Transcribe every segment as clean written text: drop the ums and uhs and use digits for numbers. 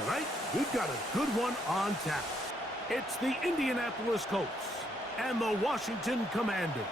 Tonight, we've got a good one on tap. It's the Indianapolis Colts and the Washington Commanders.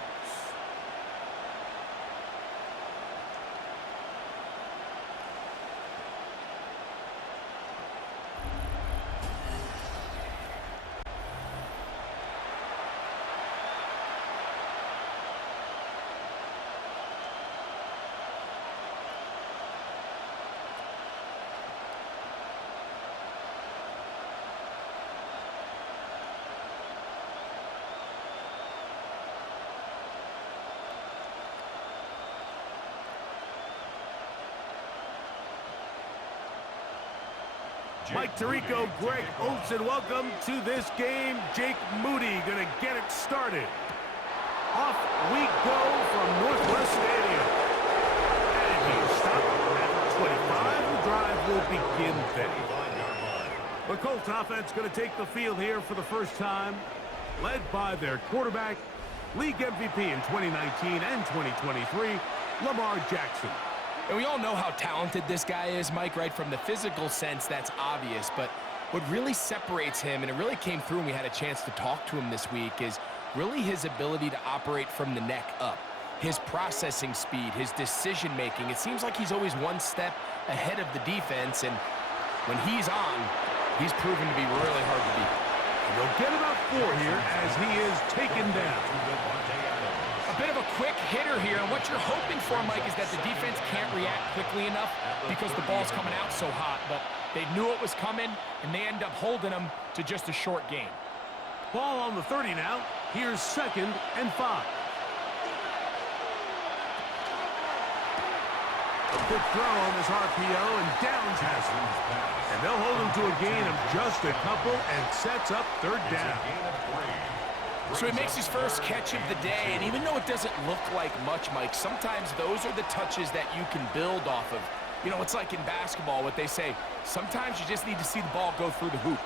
Mike Tirico, Greg Olson, welcome to this game. Jake Moody going to get it started. Off we go from Northwest Stadium. And he stopped at 25. The drive will begin then. The Colts offense going to take the field here for the first time, led by their quarterback, league MVP in 2019 and 2023, Lamar Jackson. And we all know how talented this guy is, Mike, right? From the physical sense, that's obvious. But what really separates him, and it really came through when we had a chance to talk to him this week, is really his ability to operate from the neck up. His processing speed, his decision-making. It seems like he's always one step ahead of the defense. And when he's on, he's proven to be really hard to beat. And they'll get about 4 here as he is taken down. A bit of a quick hitter here, and what you're hoping for, Mike, is that the defense can't react quickly enough because the ball's coming out so hot, but they knew it was coming, and they end up holding them to just a short gain. Ball on the 30 now. Here's 2nd and 5. A good throw on this RPO, and Downs has him. And they'll hold him to a gain of just a couple and sets up 3rd down. So he makes his first catch of the day, and even though it doesn't look like much, Mike, sometimes those are the touches that you can build off of. You know, it's like in basketball, what they say, sometimes you just need to see the ball go through the hoop.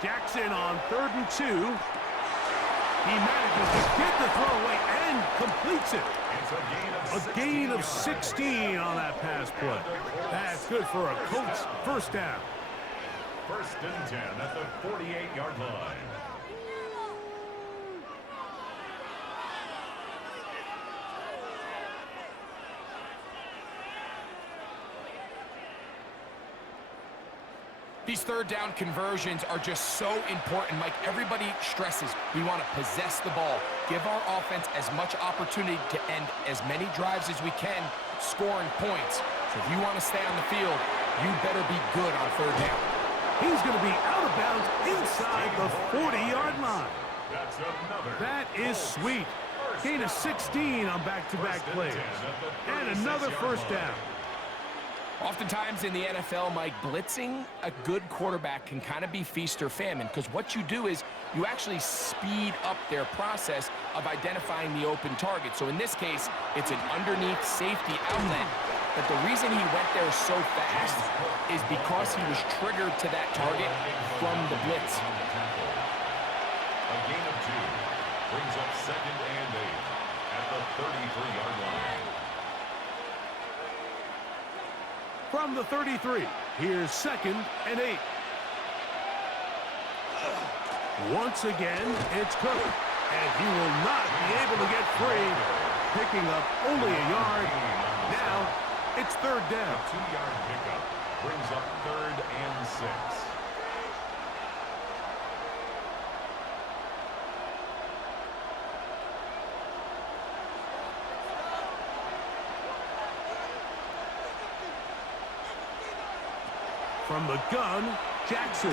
Jackson on 3rd and 2. He manages to get the throw away and completes it. A gain of 16 on that pass play. That's good for a Colts first down. 1st and 10 at the 48-yard line. These 3rd down conversions are just so important, Mike. Everybody stresses we want to possess the ball, give our offense as much opportunity to end as many drives as we can, scoring points. So if you want to stay on the field, you better be good on 3rd down. He's going to be out of bounds inside the 40-yard line. That is sweet. Gain of 16 on back-to-back plays. And another first down. Oftentimes in the NFL, Mike, blitzing a good quarterback can kind of be feast or famine, because what you do is you actually speed up their process of identifying the open target. So in this case, it's an underneath safety outlet. But the reason he went there so fast is because he was triggered to that target from the blitz. A gain of 2 brings up 2nd and 8 at the 33-yard line. From the 33, here's 2nd and 8. Once again, it's Cook, and he will not be able to get free, picking up only a yard. Now, it's 3rd down. A 2-yard pickup brings up 3rd and 6. From the gun, Jackson. A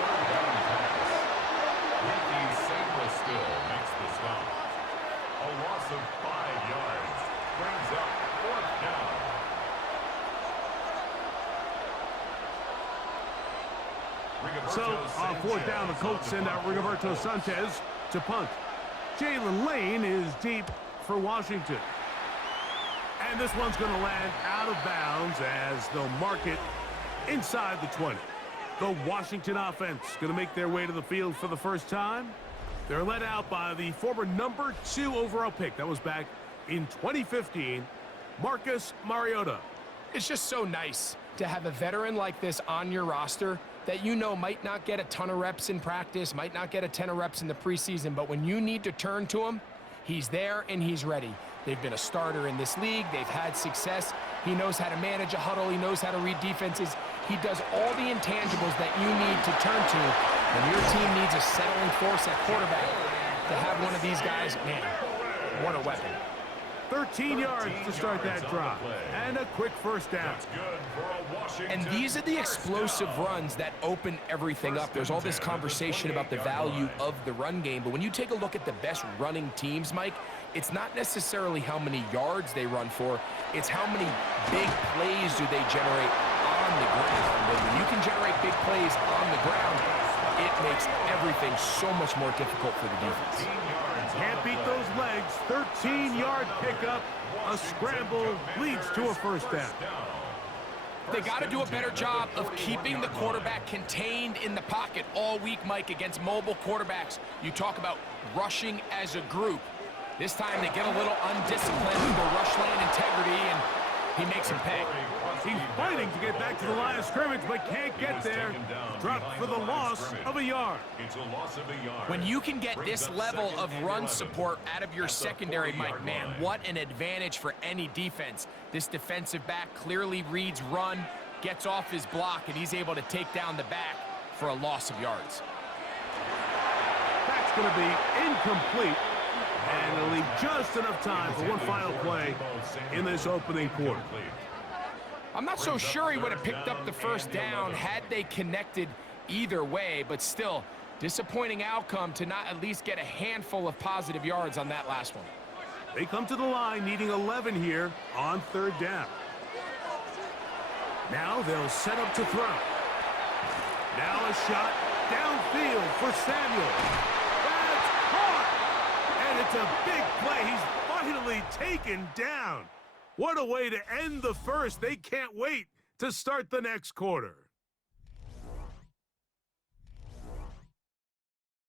3rd down pass. Ricky Samuel makes the stop. A loss of 5 yards brings up 4th down. So, on 4th down, the Colts send out Rigoberto Sanchez to punt. Jalen Lane is deep for Washington. And this one's going to land out of bounds as they'll mark it inside the 20. The Washington offense going to make their way to the field for the first time. They're led out by the former number 2 overall pick. That was back in 2015, Marcus Mariota. It's just so nice to have a veteran like this on your roster that you know might not get a ton of reps in practice, might not get a ton of reps in the preseason, but when you need to turn to him, he's there and he's ready. They've been a starter in this league. They've had success. He knows how to manage a huddle. He knows how to read defenses. He does all the intangibles that you need to turn to when your team needs a settling force at quarterback. To have one of these guys, man, what a weapon. 13 yards to start that drive, and a quick first down. And these are the explosive runs that open everything up. There's all this conversation about the value of the run game, but when you take a look at the best running teams, Mike, it's not necessarily how many yards they run for, it's how many big plays do they generate on the ground. And when you can generate big plays on the ground, it makes everything so much more difficult for the defense. Can't beat those legs. 13-yard pickup. A scramble leads to a first down. They got to do a better job of keeping the quarterback contained in the pocket all week, Mike, against mobile quarterbacks. You talk about rushing as a group. This time they get a little undisciplined with their rush lane integrity, and he makes him pay. He's fighting to get back to the line of scrimmage, but can't get there. Dropped for the loss of a yard. When you can get this level of run support out of your secondary, Mike, man, what an advantage for any defense. This defensive back clearly reads run, gets off his block, and he's able to take down the back for a loss of yards. That's going to be incomplete. And it'll leave just enough time for one final play in this opening quarter. I'm not so sure he would have picked up the first down had they connected either way, but still, disappointing outcome to not at least get a handful of positive yards on that last one. They come to the line needing 11 here on third down. Now they'll set up to throw. Now a shot downfield for Samuel. That's caught! And it's a big play. He's finally taken down. What a way to end the first. They can't wait to start the next quarter.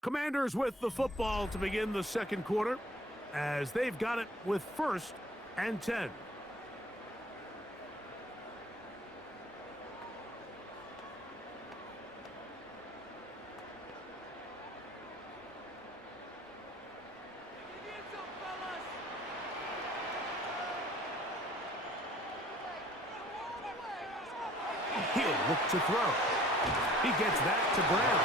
Commanders with the football to begin the second quarter, as they've got it with 1st and 10. He'll look to throw. He gets that to Brown.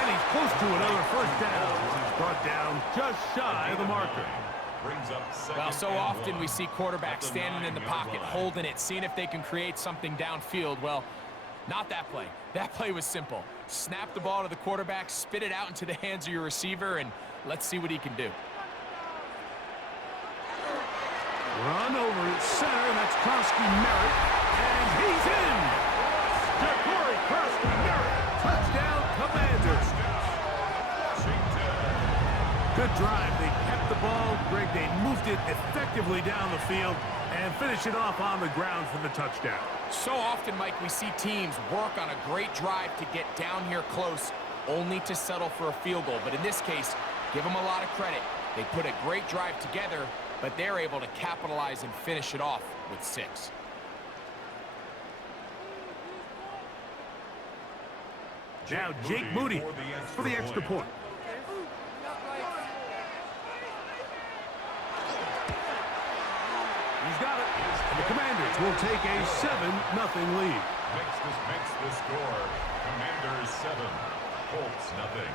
And he's close to another first down as he's brought down just shy of the marker. Well, so often we see quarterbacks standing in the pocket, holding it, seeing if they can create something downfield. Well, not that play. That play was simple. Snap the ball to the quarterback, spit it out into the hands of your receiver, and let's see what he can do. Run over center, that's Krosky Merritt, and he's in! Corey Krosky Merritt, touchdown Commanders! Good drive. They kept the ball. Greg, they moved it effectively down the field and finish it off on the ground for the touchdown. So often, Mike, we see teams work on a great drive to get down here close, only to settle for a field goal. But in this case, give them a lot of credit. They put a great drive together, but they're able to capitalize and finish it off with 6. Now Jake Moody for the extra point. He's got it. And the Commanders will take a 7-0 lead. Makes the score. Commanders 7, Colts nothing.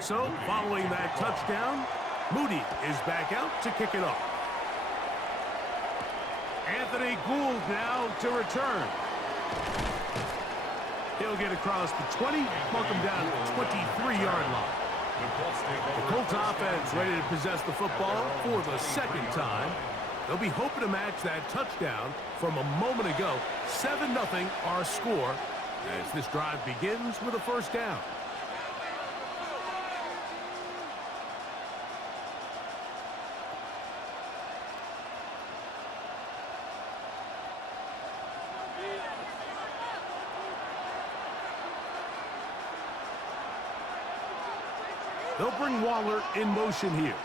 So, following that touchdown, Moody is back out to kick it off. Anthony Gould now to return. He'll get across the 20, mark him down to the 23-yard line. The Colts offense ready to possess the football for the second time. They'll be hoping to match that touchdown from a moment ago. 7-0 our score as this drive begins with a first down. They'll bring Waller in motion here.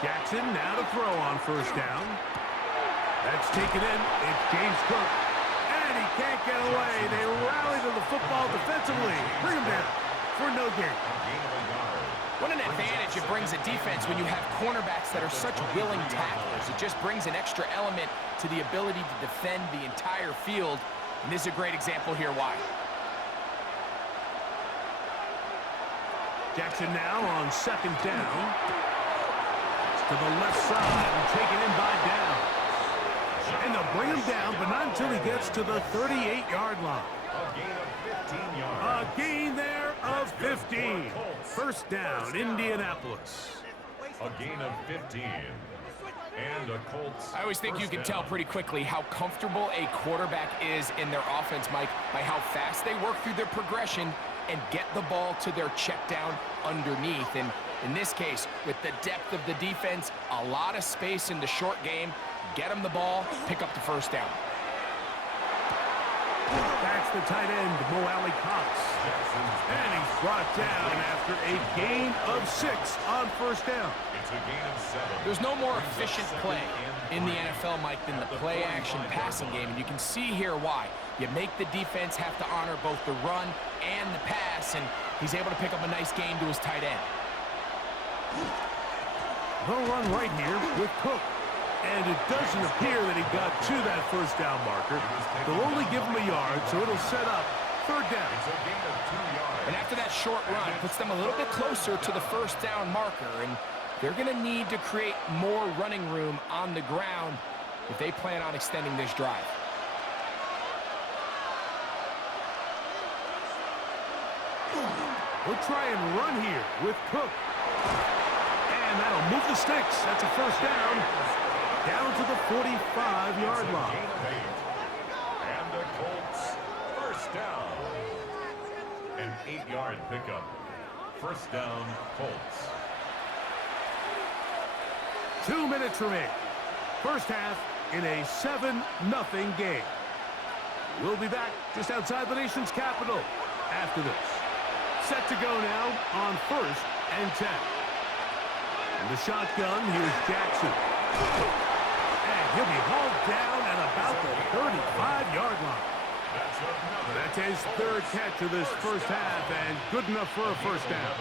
Jackson now to throw on first down. That's taken in. It's James Cook. And he can't get away. They rally to the football defensively. Bring him down for no gain. What an advantage it brings a defense when you have cornerbacks that are such willing tacklers. It just brings an extra element to the ability to defend the entire field. And this is a great example here why. Jackson now on second down. To the left side and taken in by Downs. And they'll bring him down, but not until he gets to the 38-yard line. A gain of 15 yards. A gain there of 15. First down, Indianapolis. A gain of 15. And a Colts. I always think you can tell pretty quickly how comfortable a quarterback is in their offense, Mike, by how fast they work through their progression and get the ball to their check down underneath. And in this case, with the depth of the defense, a lot of space in the short game, get them the ball, pick up the first down. That's the tight end, Mo Alley Cox. And he's brought down after a gain of 6 on first down. It's a gain of 7. There's no more efficient play in the NFL, Mike, than the play-action passing game, and you can see here why. You make the defense have to honor both the run and the pass, and he's able to pick up a nice gain to his tight end. They'll run right here with Cook. And it doesn't appear that he got to that first down marker. They'll only give him a yard, so it'll set up third down. It's a gain of 2 yards. And after that short run, puts them a little bit closer to the first down marker, and they're going to need to create more running room on the ground if they plan on extending this drive. We'll try and run here with Cook. And that'll move the sticks. That's a first down. Down to the 45-yard line. Gain of 8. And the Colts first down. An 8-yard pickup. First down, Colts. 2 minutes remaining. First half in a 7-0 game. We'll be back just outside the nation's capital after this. Set to go now on first and 10. In the shotgun, here's Jackson. And he'll be hauled down at about the 35-yard line. That's his third catch of this first half, and good enough for a first down.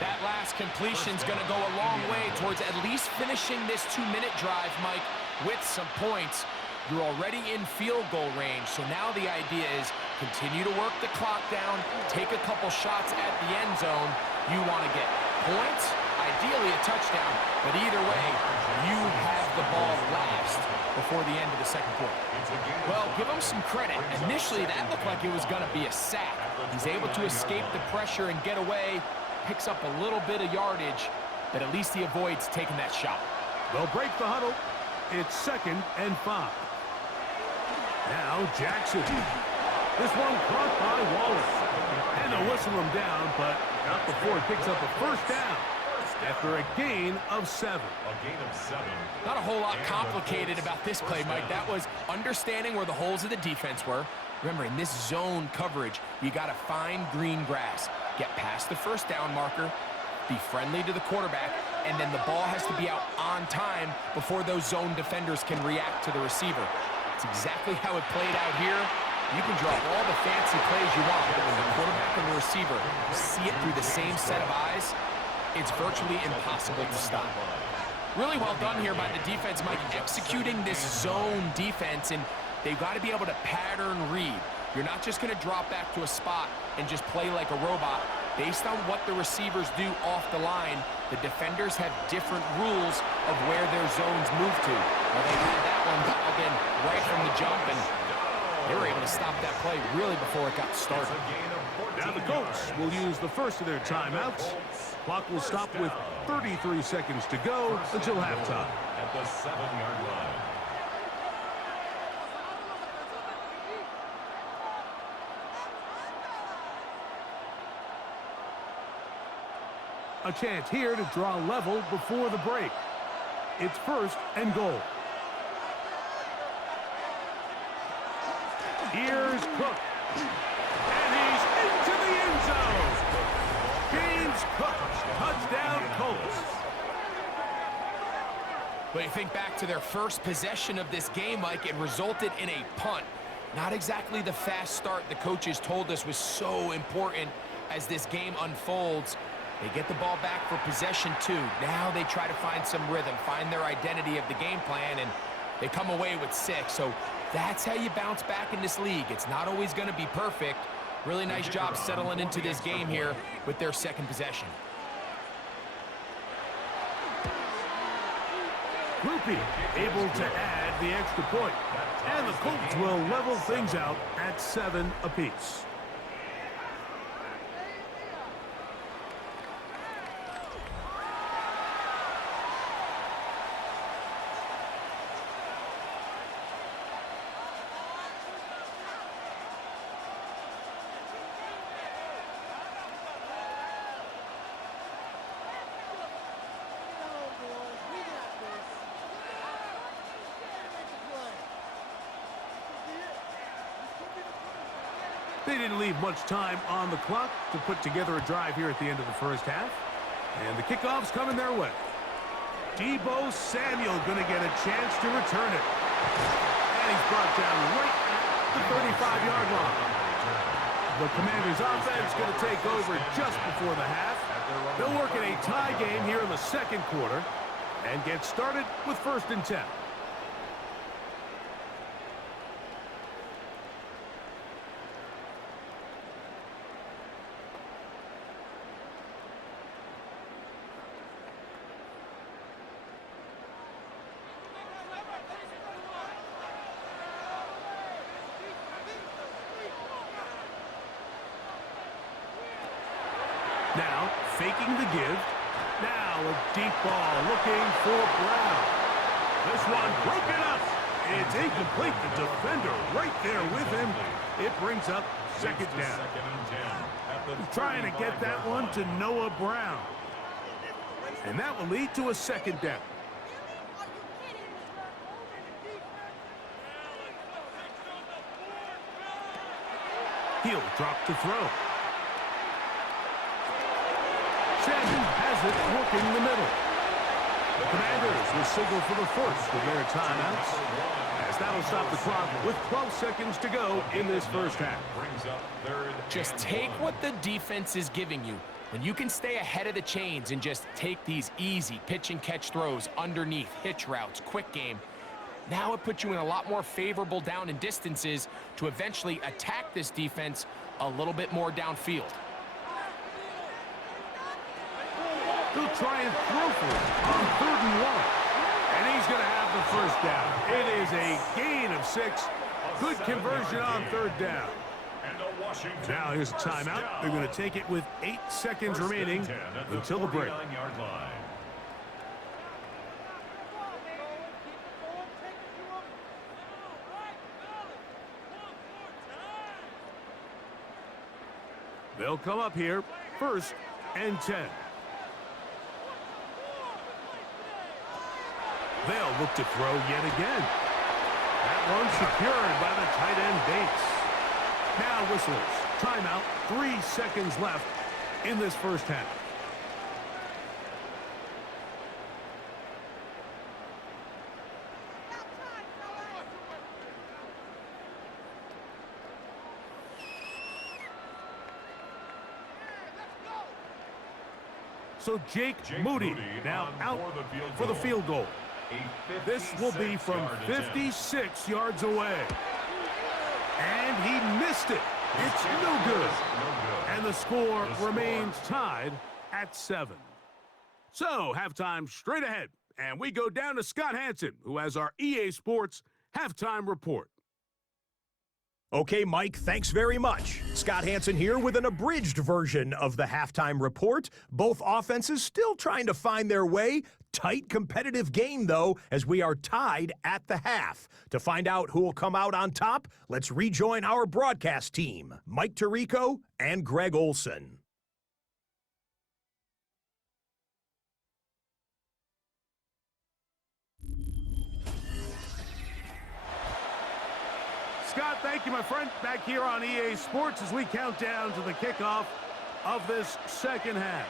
That last completion's going to go a long way towards at least finishing this 2-minute drive, Mike, with some points. You're already in field goal range, so now the idea is continue to work the clock down, take a couple shots at the end zone. You want to get points, ideally a touchdown, but either way, you have the ball last before the end of the second quarter. Well, give him some credit. Initially, that looked like it was going to be a sack. He's able to escape the pressure and get away, picks up a little bit of yardage, but at least he avoids taking that shot. They'll break the huddle. It's 2nd and 5. Now Jackson. This one caught by Waller. And they'll whistle him down, but not before he picks up a first down after a gain of 7. A gain of 7. Not a whole lot complicated about this play, Mike. That was understanding where the holes of the defense were. Remember, in this zone coverage, you got to find green grass. Get past the first down marker, be friendly to the quarterback, and then the ball has to be out on time before those zone defenders can react to the receiver. It's exactly how it played out here. You can draw all the fancy plays you want, but when the quarterback and the receiver see it through the same set of eyes, it's virtually impossible to stop. Really well done here by the defense, Mike, executing this zone defense, and they've got to be able to pattern read. You're not just going to drop back to a spot and just play like a robot. Based on what the receivers do off the line, the defenders have different rules of where their zones move to. Well, they had that one dialed in right from the jump, and they were able to stop that play really before it got started. Now the Colts will use the first of their timeouts. Clock will stop with 33 seconds to go until halftime. At the 7-yard line. A chance here to draw level before the break. It's 1st and goal. Here's Cook. And he's into the end zone. James Cook, touchdown Colts. But you think back to their first possession of this game, Mike, it resulted in a punt. Not exactly the fast start the coaches told us was so important as this game unfolds. They get the ball back for possession 2. Now they try to find some rhythm, find their identity of the game plan, and they come away with 6. So that's how you bounce back in this league. It's not always going to be perfect. Really nice job settling into this game here with their second possession. Rupi able to add the extra point. And the Colts will level things out at 7 apiece. They didn't leave much time on the clock to put together a drive here at the end of the first half. And the kickoff's coming their way. Deebo Samuel going to get a chance to return it. And he's brought down right at the 35-yard line. The Commanders' offense going to take over just before the half. They'll work in a tie game here in the second quarter and get started with 1st and 10. Now, faking the give. Now, a deep ball looking for Brown. This one broken up. It's incomplete. The defender right there with him. It brings up 2nd down. Trying to get that one to Noah Brown. And that will lead to a 2nd down. He'll drop to throw. Shannon has it working the middle. The Commanders will signal for the first of their timeouts, as that'll stop the clock with 12 seconds to go in this first half. Just take what the defense is giving you. When you can stay ahead of the chains and just take these easy pitch and catch throws underneath, hitch routes, quick game, now it puts you in a lot more favorable down and distances to eventually attack this defense a little bit more downfield. He'll try and throw for it on 3rd and 1. And he's going to have the 1st down. It is a gain of 6. Good conversion on 3rd down. Now here's a timeout. They're going to take it with 8 seconds remaining until the break. They'll come up here, 1st and 10. They'll look to throw yet again. That one secured by the tight end Bates. Now whistles. Timeout. 3 seconds left in this first half. So Jake Moody now out for the field goal. This will be from 56 yards away. And he missed it. It's no good. And the score remains tied at 7. So halftime straight ahead. And we go down to Scott Hansen, who has our EA Sports halftime report. Okay, Mike, thanks very much. Scott Hansen here with an abridged version of the halftime report. Both offenses still trying to find their way. Tight competitive game, though, as we are tied at the half. To find out who will come out on top, let's rejoin our broadcast team, Mike Tirico and Greg Olson. Scott, thank you, my friend. Back here on EA Sports as we count down to the kickoff of this second half.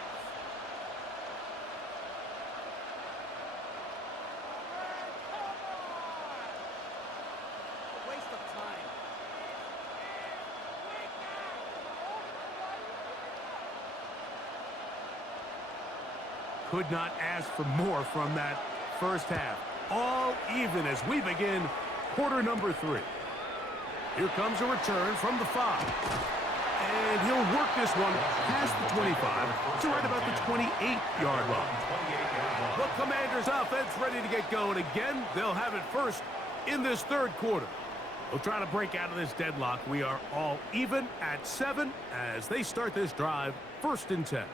Could not ask for more from that first half. All even as we begin quarter number 3. Here comes a return from the 5. And he'll work this one past the 25 to right about the 28-yard line. The Commanders' offense ready to get going again. They'll have it first in this third quarter. They'll try to break out of this deadlock. We are all even at 7 as they start this drive, 1st and 10.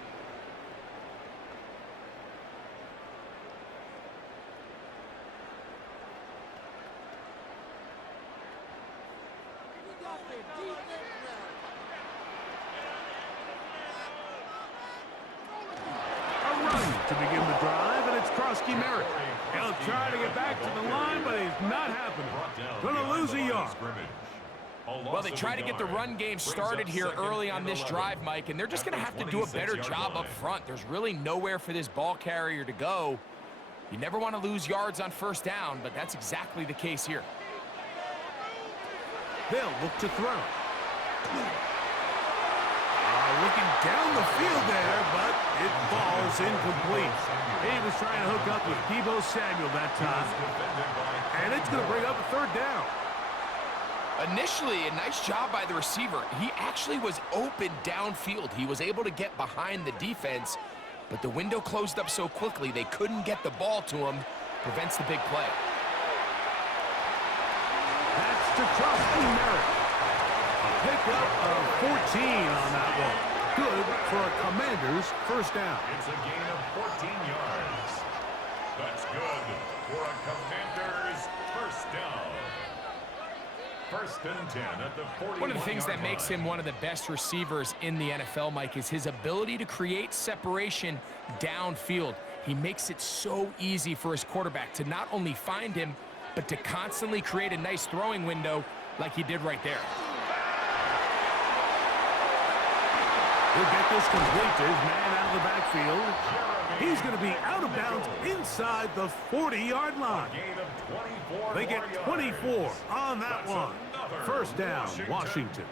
To begin the drive, and it's Merritt. He'll try to get back to the line, but he's not happening. Gonna lose a yard. Well, they try to get the run game started here early on this drive, Mike, and they're just going to have to do a better job up front. There's really nowhere for this ball carrier to go. You never want to lose yards on first down, but that's exactly the case here. They'll look to throw. Looking down the field there, but it falls incomplete. He was trying to hook up with Deebo Samuel that time. And it's going to bring up a 3rd down. Initially, a nice job by the receiver. He actually was open downfield. He was able to get behind the defense, but the window closed up so quickly they couldn't get the ball to him. Prevents the big play. That's to Merritt. A pickup of 14 on that one. Good for a Commanders' first down. It's a gain of 14 yards. That's good for a Commanders' first down. 1st and 10 at the 41-yard line. One of the things that makes him one of the best receivers in the NFL, Mike, is his ability to create separation downfield. He makes it so easy for his quarterback to not only find him, but to constantly create a nice throwing window like he did right there. He'll get this complete to his man out of the backfield. He's going to be out of bounds inside the 40-yard line. They get 24 on that one. First down, Washington.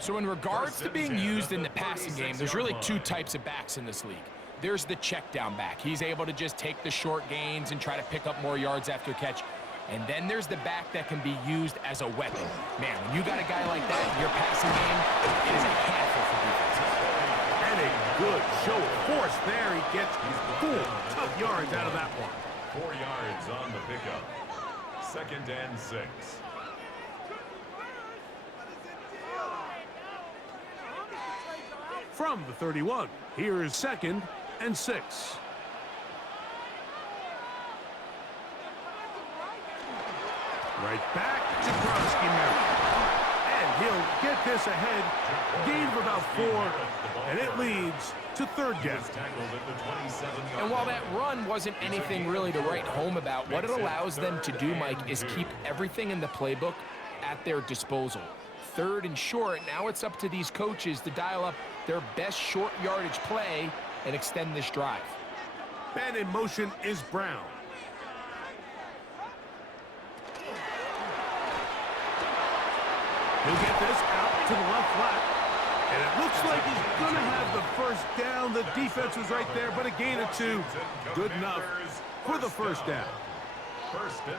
So in regards to being used in the passing game, there's really 2 types of backs in this league. There's the check down back. He's able to just take the short gains and try to pick up more yards after catch. And then there's the back that can be used as a weapon. Man, when you got a guy like that in your passing game, it is a handful for defenses. And a good show of force there. He gets 4 tough yards out of that one. 4 yards on the pickup. 2nd and 6. From the 31, here is 2nd and 6. Right back to Merritt. And he'll get this ahead. Gain of about 4, and it leads to 3rd down. And while that run wasn't anything really to write home about, what it allows them to do, Mike, is keep everything in the playbook at their disposal. 3rd and short, now it's up to these coaches to dial up their best short yardage play and extend this drive. And in motion is Brown. He'll get this out to the left flat. And it looks like he's going to have the first down. The defense was right there, but a gain of 2. Good enough for the first down.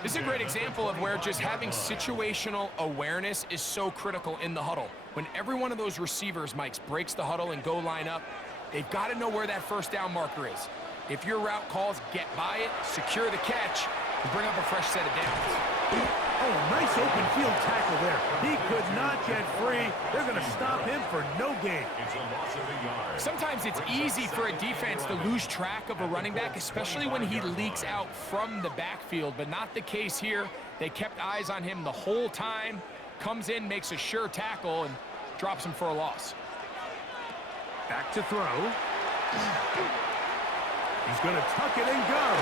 This is a great example of where just having situational awareness is so critical in the huddle. When every one of those receivers, Mike, breaks the huddle and go line up, they've got to know where that first down marker is. If your route calls, get by it, secure the catch, and bring up a fresh set of downs. Oh, nice open field tackle there. He could not get free. They're going to stop him for no gain. It's a loss of a yard. Sometimes it's easy for a defense to lose track of a running back, especially when he leaks out from the backfield, but not the case here. They kept eyes on him the whole time. Comes in, makes a sure tackle, and drops him for a loss. Back to throw. He's going to tuck it and go.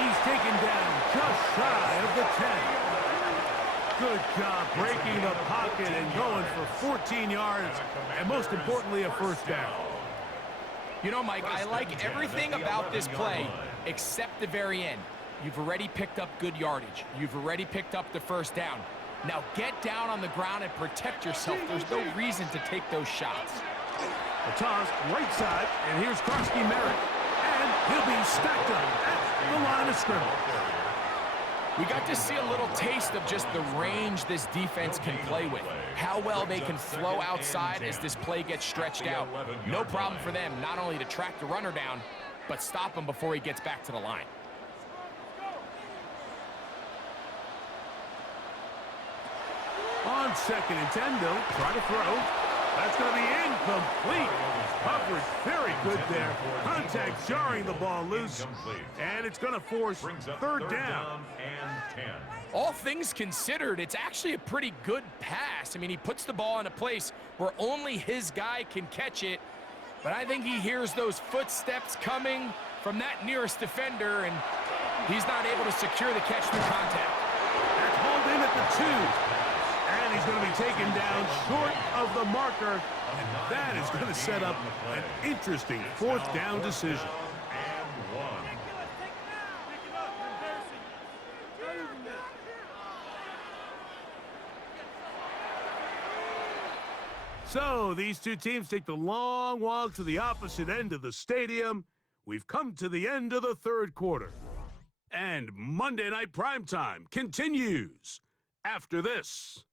He's taken down just shy of the 10. Good job breaking the pocket and going for 14 yards, and most importantly, a first down. You know, Mike, I like everything about this play except the very end. You've already picked up good yardage. You've already picked up the first down. Now get down on the ground and protect yourself. There's no reason to take those shots. The toss, right side, and here's Krosky Merritt. And he'll be stacked up at the line of scrimmage. We got to see a little taste of just the range this defense can play with. How well they can flow outside as this play gets stretched out. No problem for them not only to track the runner down, but stop him before he gets back to the line. On 2nd and 10, they'll try to throw. That's going to be incomplete. Coverage very good there. Contact jarring the ball loose. And it's going to force third down. All things considered, it's actually a pretty good pass. I mean, he puts the ball in a place where only his guy can catch it. But I think he hears those footsteps coming from that nearest defender, and he's not able to secure the catch through contact. That's hauled in at the 2. And he's going to be taken down short of the marker. And that is going to set up an interesting fourth down decision. So these two teams take the long walk to the opposite end of the stadium. We've come to the end of the third quarter. And Monday Night Primetime continues after this.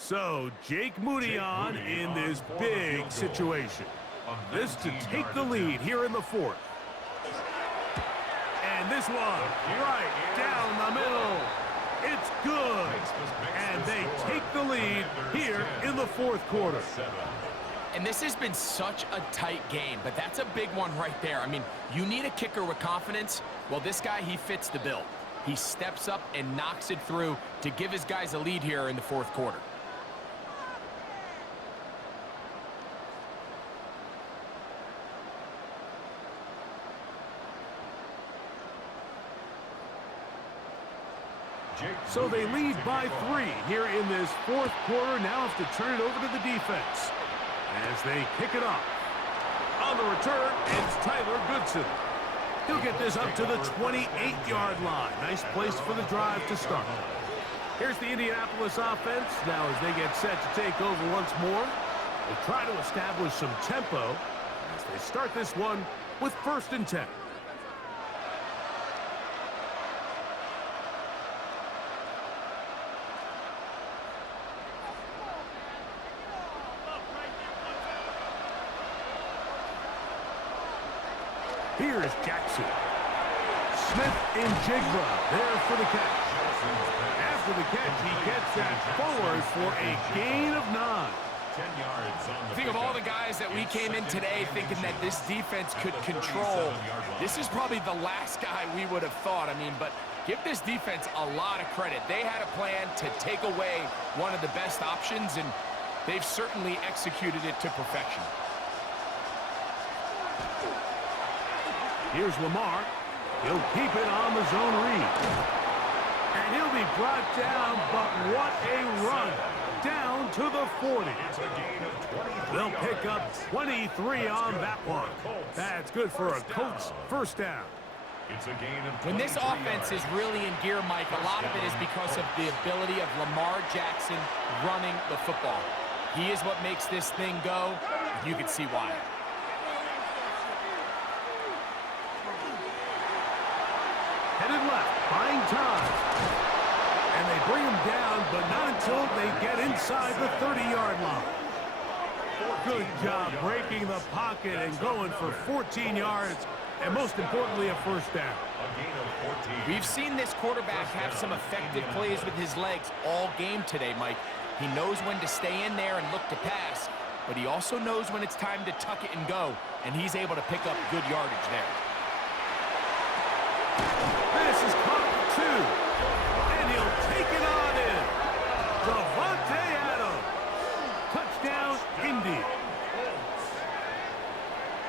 So, Jake Moody on in this big situation. This to take the lead here in the fourth. And this one, right down the middle. It's good. And they take the lead here in the fourth quarter. And this has been such a tight game, but that's a big one right there. I mean, you need a kicker with confidence. Well, this guy, he fits the bill. He steps up and knocks it through to give his guys a lead here in the fourth quarter. So they lead by 3 here in this fourth quarter. Now have to turn it over to the defense as they kick it off. On the return, it's Tyler Goodson. He'll get this up to the 28-yard line. Nice place for the drive to start. Here's the Indianapolis offense. Now as they get set to take over once more, they try to establish some tempo as they start this one with 1st and 10. Here's Jackson. Smith and Jigba there for the catch. After the catch, he gets that forward for a gain of 9. Think of all the guys that we came in today thinking that this defense could control. This is probably the last guy we would have thought. I mean, but give this defense a lot of credit. They had a plan to take away one of the best options, and they've certainly executed it to perfection. Here's Lamar. He'll keep it on the zone read. And he'll be brought down, but what a run. Down to the 40. They'll pick up 23 on that one. That's good for a Colts first down. When this offense is really in gear, Mike, a lot of it is because of the ability of Lamar Jackson running the football. He is what makes this thing go. You can see why. Headed left, buying time. And they bring him down, but not until they get inside the 30-yard line. Good job breaking the pocket and going for 14 yards, and most importantly, a first down. We've seen this quarterback have some effective plays with his legs all game today, Mike. He knows when to stay in there and look to pass, but he also knows when it's time to tuck it and go, and he's able to pick up good yardage there. This is caught for 2, and he'll take it on in. Devontae Adams. Touchdown, Indy.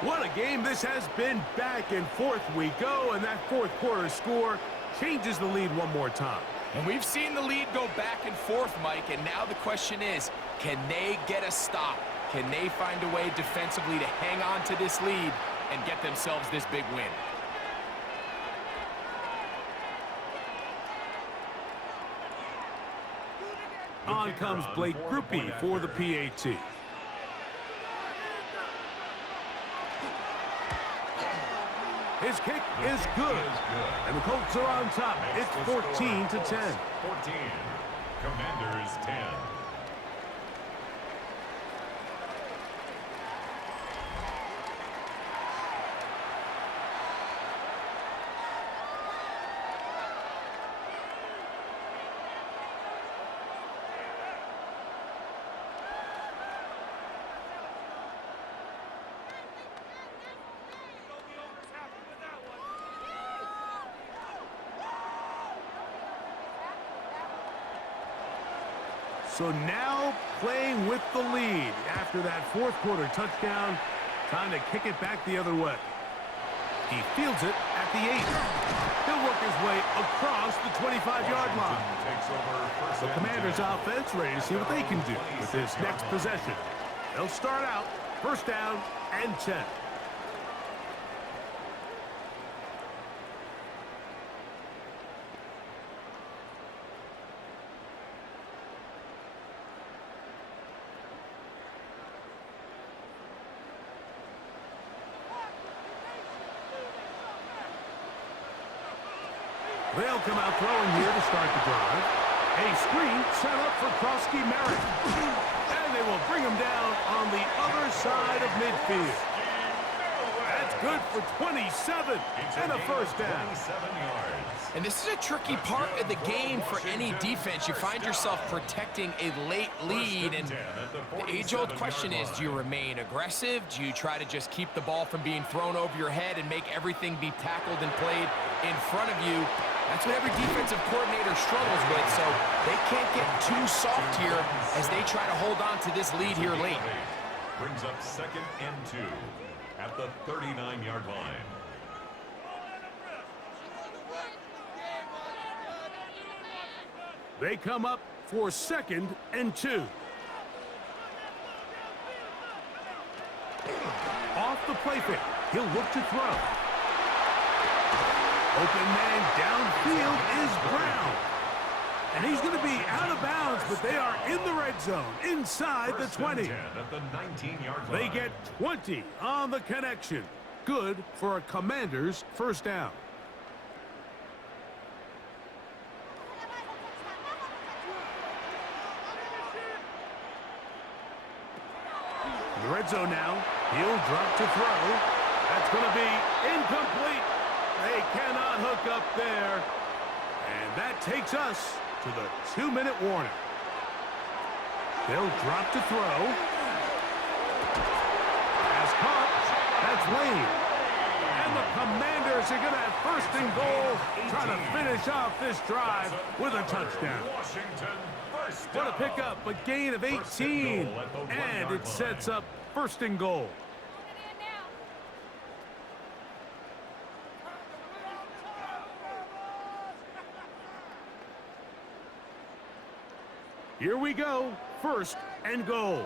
What a game this has been. Back and forth we go, and that fourth quarter score changes the lead one more time. And we've seen the lead go back and forth, Mike, and now the question is, can they get a stop? Can they find a way defensively to hang on to this lead and get themselves this big win? On comes Blake Grupe for the PAT. His kick is good, and the Colts are on top. It's 14-10. 14. Commanders 10. So now playing with the lead after that fourth quarter touchdown. Time to kick it back the other way. He fields it at the 8. He'll work his way across the 25-yard line. The Commanders' offense ready to see what they can do with this next possession. They'll start out first down and 10. They'll come out throwing here to start the drive. A screen set up for Krosky Merritt. And they will bring him down on the other side of midfield. That's good for 27 and a first down. 27 yards. And this is a tricky part of the game for any defense. You find yourself protecting a late lead, and the age-old question is, do you remain aggressive? Do you try to just keep the ball from being thrown over your head and make everything be tackled and played in front of you? That's what every defensive coordinator struggles with, so they can't get too soft here as they try to hold on to this lead here late. Brings up 2nd and 2 at the 39-yard line. They come up for 2nd and 2. Off the play fake. He'll look to throw. Open man downfield is Brown. And he's going to be out of bounds, but they are in the red zone, inside the 20. At the 19-yard line. They get 20 on the connection. Good for a Commander's first down. In the red zone now. He'll drop to throw. That's going to be incomplete. They cannot hook up there. And that takes us to the 2-minute warning. They'll drop to throw. Pass caught. That's Lane. And the Commanders are going to have 1st and goal, trying to finish off this drive with a touchdown. What a pickup, a gain of 18. And it sets up 1st and goal. Here we go, 1st and goal.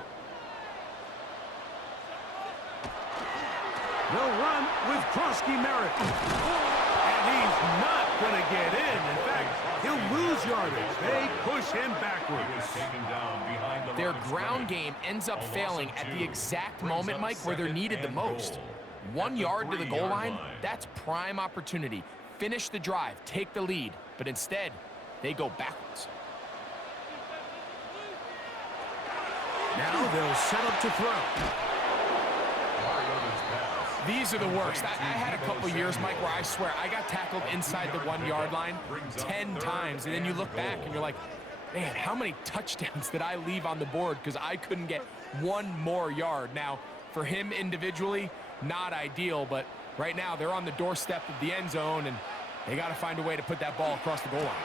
They'll run with Krosky Merritt. And he's not going to get in. In fact, he'll lose yardage. They push him backwards. Their ground game ends up failing at the exact moment, Mike, where they're needed the most. 1 yard to the goal line, that's prime opportunity. Finish the drive, take the lead. But instead, they go backwards. Now they'll set up to throw. These are the worst. I had a couple years, Mike, where I swear I got tackled inside the 1 yard line 10 times, and then you look back and you're like, Man, how many touchdowns did I leave on the board because I couldn't get one more yard? Now, for him individually, not ideal, but right now they're on the doorstep of the end zone, and they got to find a way to put that ball across the goal line.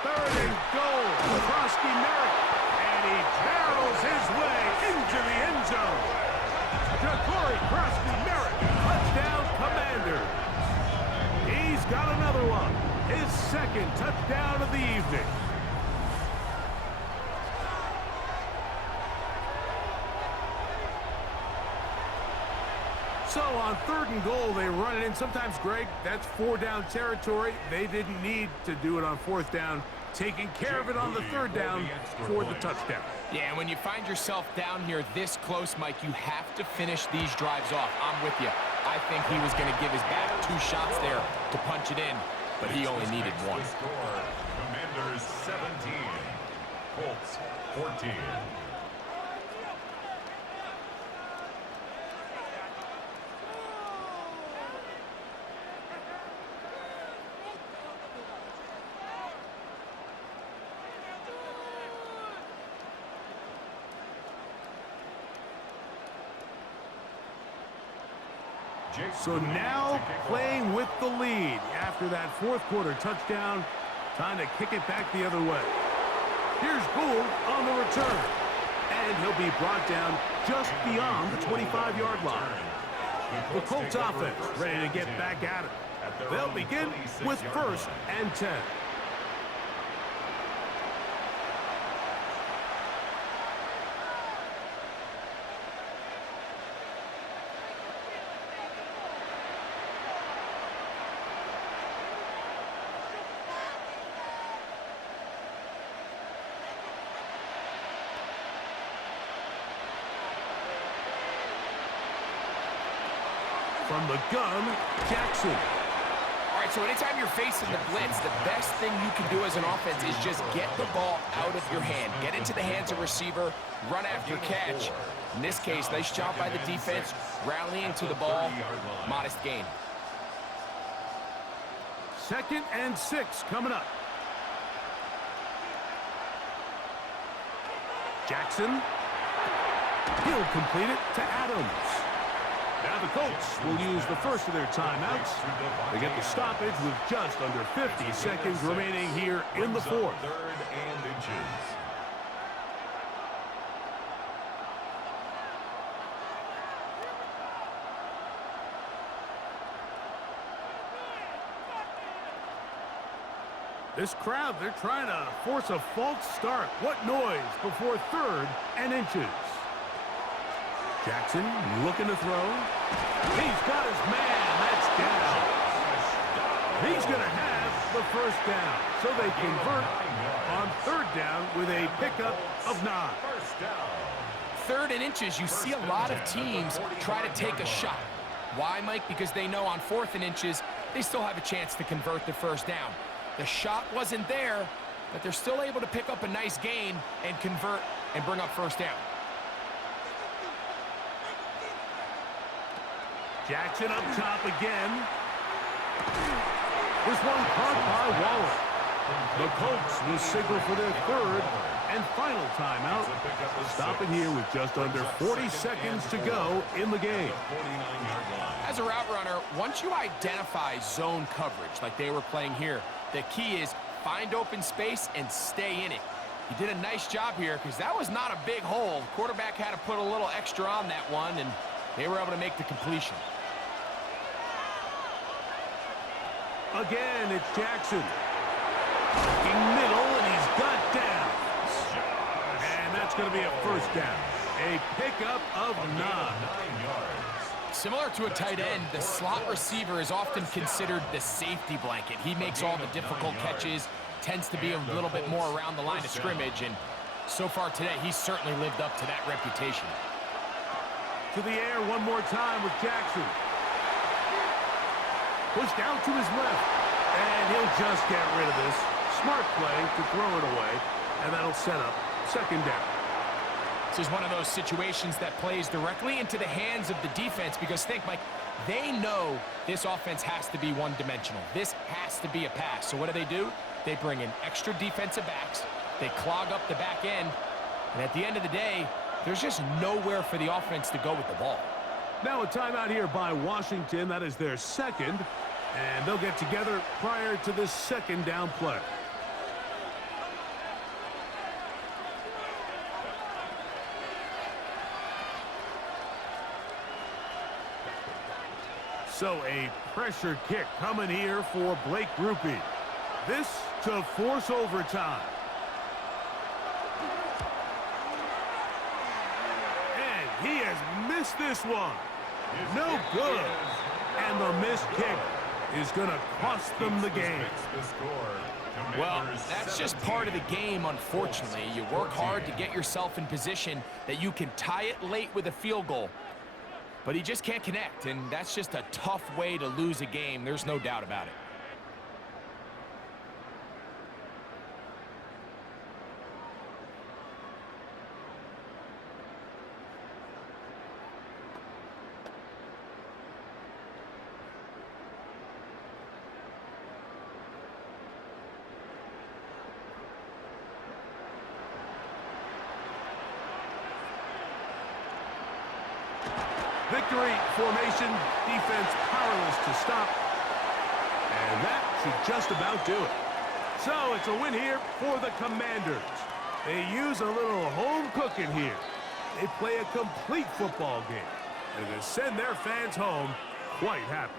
3rd and goal. Krosky Merritt, and he barrels his way into the end zone. Ja'Cory Krosky Merritt, touchdown Commanders. He's got another one. His 2nd touchdown of the evening. So on 3rd and goal, they run it in. Sometimes, Greg, that's 4-down territory. They didn't need to do it on 4th down. Taking care of it on the 3rd down for the touchdown. Yeah, and when you find yourself down here this close, Mike, you have to finish these drives off. I'm with you. I think he was going to give his back 2 shots there to punch it in, but he only needed 1. Commanders 17, Colts 14. So now playing with the lead after that 4th quarter touchdown. Time to kick it back the other way. Here's Gould on the return. And he'll be brought down just beyond the 25-yard line. The Colts offense ready to get back at it. They'll begin with 1st and 10. From the gun, Jackson. All right, so anytime you're facing the blitz, the best thing you can do as an offense is just get the ball out of your hand. Get into the hands of receiver, run after catch. In this case, nice job by the defense, rallying to the ball, modest gain. 2nd and 6 coming up. Jackson. He'll complete it to Adams. Now the Colts will use the first of their timeouts. They get the stoppage with just under 50 seconds remaining here in the 4th. 3rd and inches. This crowd, they're trying to force a false start. What noise before 3rd and inches. Jackson looking to throw. He's got his man. That's down. He's going to have the 1st down. So they convert on 3rd down with a pickup of 9. 3rd and inches, you see a lot of teams try to take a shot. Why, Mike? Because they know on 4th and inches, they still have a chance to convert the 1st down. The shot wasn't there, but they're still able to pick up a nice gain and convert and bring up 1st down. Jackson up top again. This one caught by Waller. The Colts will signal for their 3rd and final timeout. Stopping here with just under 40 seconds to go in the game. As a route runner, once you identify zone coverage like they were playing here, the key is find open space and stay in it. He did a nice job here because that was not a big hole. The quarterback had to put a little extra on that one, and they were able to make the completion. Again, it's Jackson. In middle, and he's got down. And that's going to be a 1st down. A pickup of 9. Similar to a tight end, the slot receiver is often considered the safety blanket. He makes all the difficult catches, tends to be a little bit more around the line of scrimmage, and so far today, he's certainly lived up to that reputation. To the air one more time with Jackson. Pushed out to his left. And he'll just get rid of this. Smart play to throw it away. And that'll set up 2nd down. This is one of those situations that plays directly into the hands of the defense because think, Mike, they know this offense has to be one-dimensional. This has to be a pass. So what do? They bring in extra defensive backs. They clog up the back end, and at the end of the day, there's just nowhere for the offense to go with the ball. Now a timeout here by Washington. That is their second, and they'll get together prior to the second down play. So a pressure kick coming here for Blake Grupe. This to force overtime. And he has missed this one. No good. And the missed kick is going to cost them the game. Well, that's just part of the game, unfortunately. You work hard to get yourself in position that you can tie it late with a field goal. But he just can't connect, and that's just a tough way to lose a game. There's no doubt about it. Victory formation, defense powerless to stop. And that should just about do it. So it's a win here for the Commanders. They use a little home cooking here. They play a complete football game. And they send their fans home quite happy.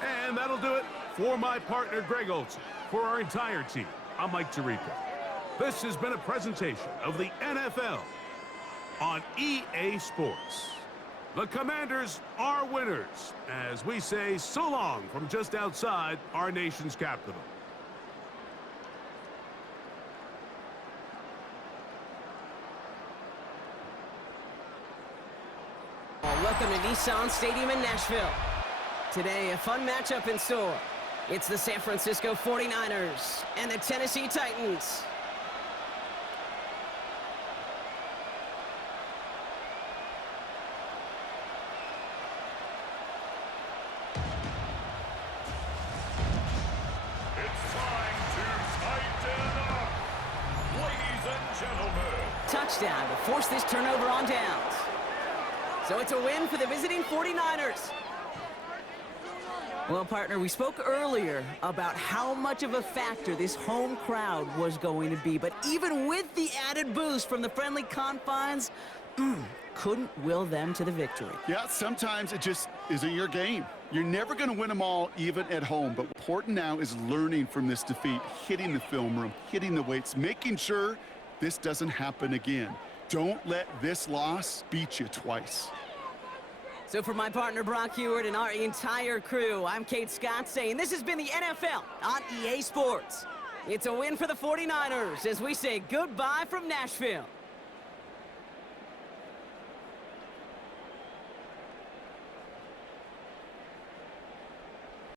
And that'll do it for my partner, Greg Olson. For our entire team, I'm Mike Tirico. This has been a presentation of the NFL on EA Sports. The Commanders are winners, as we say so long from just outside our nation's capital. Welcome to Nissan Stadium in Nashville. Today, a fun matchup in store. It's the San Francisco 49ers and the Tennessee Titans. Touchdown to force this turnover on downs. So it's a win for the visiting 49ers. Well, partner, we spoke earlier about how much of a factor this home crowd was going to be. But even with the added boost from the friendly confines, couldn't will them to the victory. Yeah, sometimes it just isn't your game. You're never going to win them all, even at home. But important now is learning from this defeat, hitting the film room, hitting the weights, making sure this doesn't happen again. Don't let this loss beat you twice. So for my partner Brock Heward and our entire crew, I'm Kate Scott saying this has been the NFL on EA Sports. It's a win for the 49ers as we say goodbye from Nashville.